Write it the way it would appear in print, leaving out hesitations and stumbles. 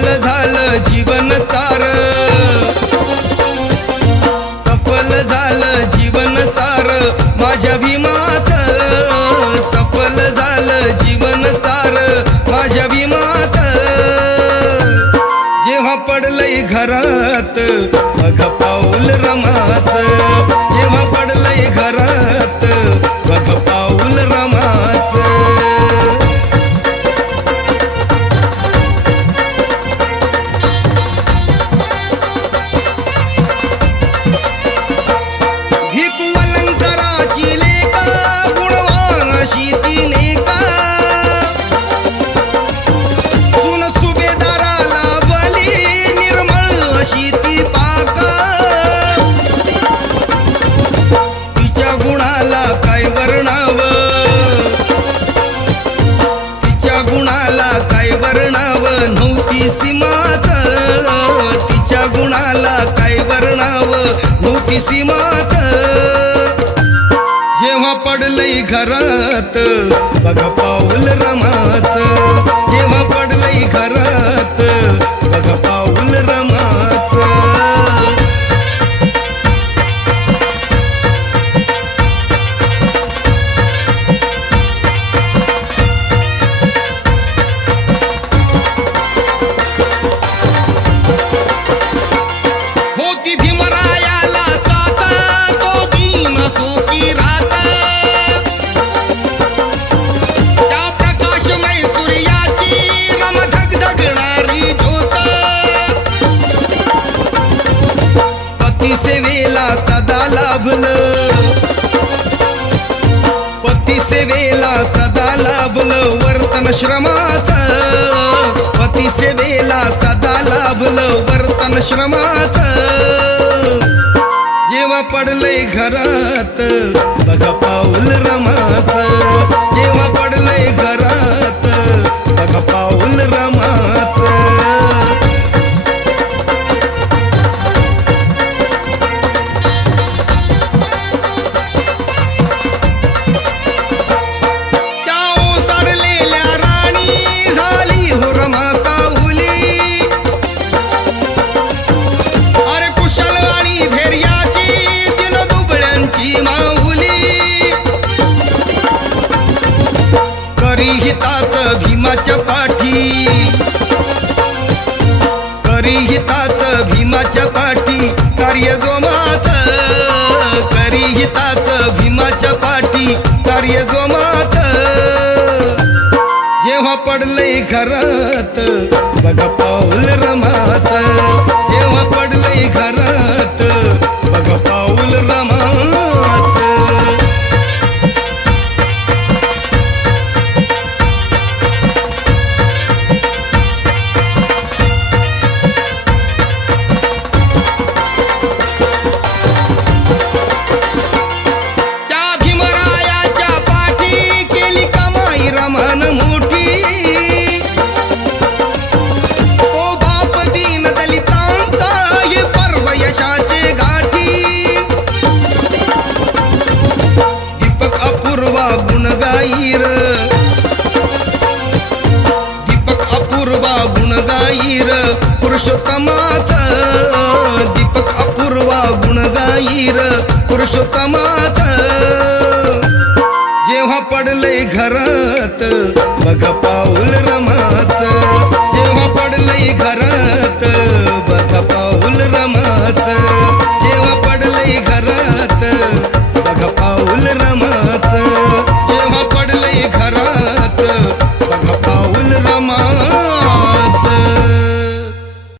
सफल झालं जीवन सार, सफल झालं जीवन सार माझ्या भीमाचं, सफल झालं जीवन सार माझ्या भीमाचं. जेव्हा पडलंय घरात बघ पाऊल रमाचं, जेव्हा पडलंय घरात बघ पाऊल रमाचं. तिच्या गुणाला काय वर्णाव नव्हती सीमाच. जेव्हा पडलंय घरात बघ पाऊल रमाचं, जेव्हा पडलंय घरात बघ पाऊल रमाचं. सेवेला सदा लाभलं, पती सेवेला सदा लाभलं वर्तन श्रमाचं, पती सेवेला सदा लाभलं वर्तन श्रमाचं. जेव्हा पडलंय घरात बघ पाऊल रमाचं, जेव्हा पडलंय घरात बघ पाऊल रमाचं. करिहिताच भीमाच्या पाठी, करिहिताच भीमाच्या पाठी कार्य जोमाचं, करिहिताच भीमाच्या पाठी कार्य जोमाचं. जेव्हा पडलंय घरात बघ पाऊल रमाचं, जेव्हा पडलंय घरात बघ पाऊल रमाचं. गुणगाईर दीपक अपूर्वा गुणगाईर पुरुषोत्तमाचं, दीपक अपूर्वा गुणगाईर पुरुषोत्तमाचं. जेव्हा पडलंय घरात बघ पाऊल रमाचं,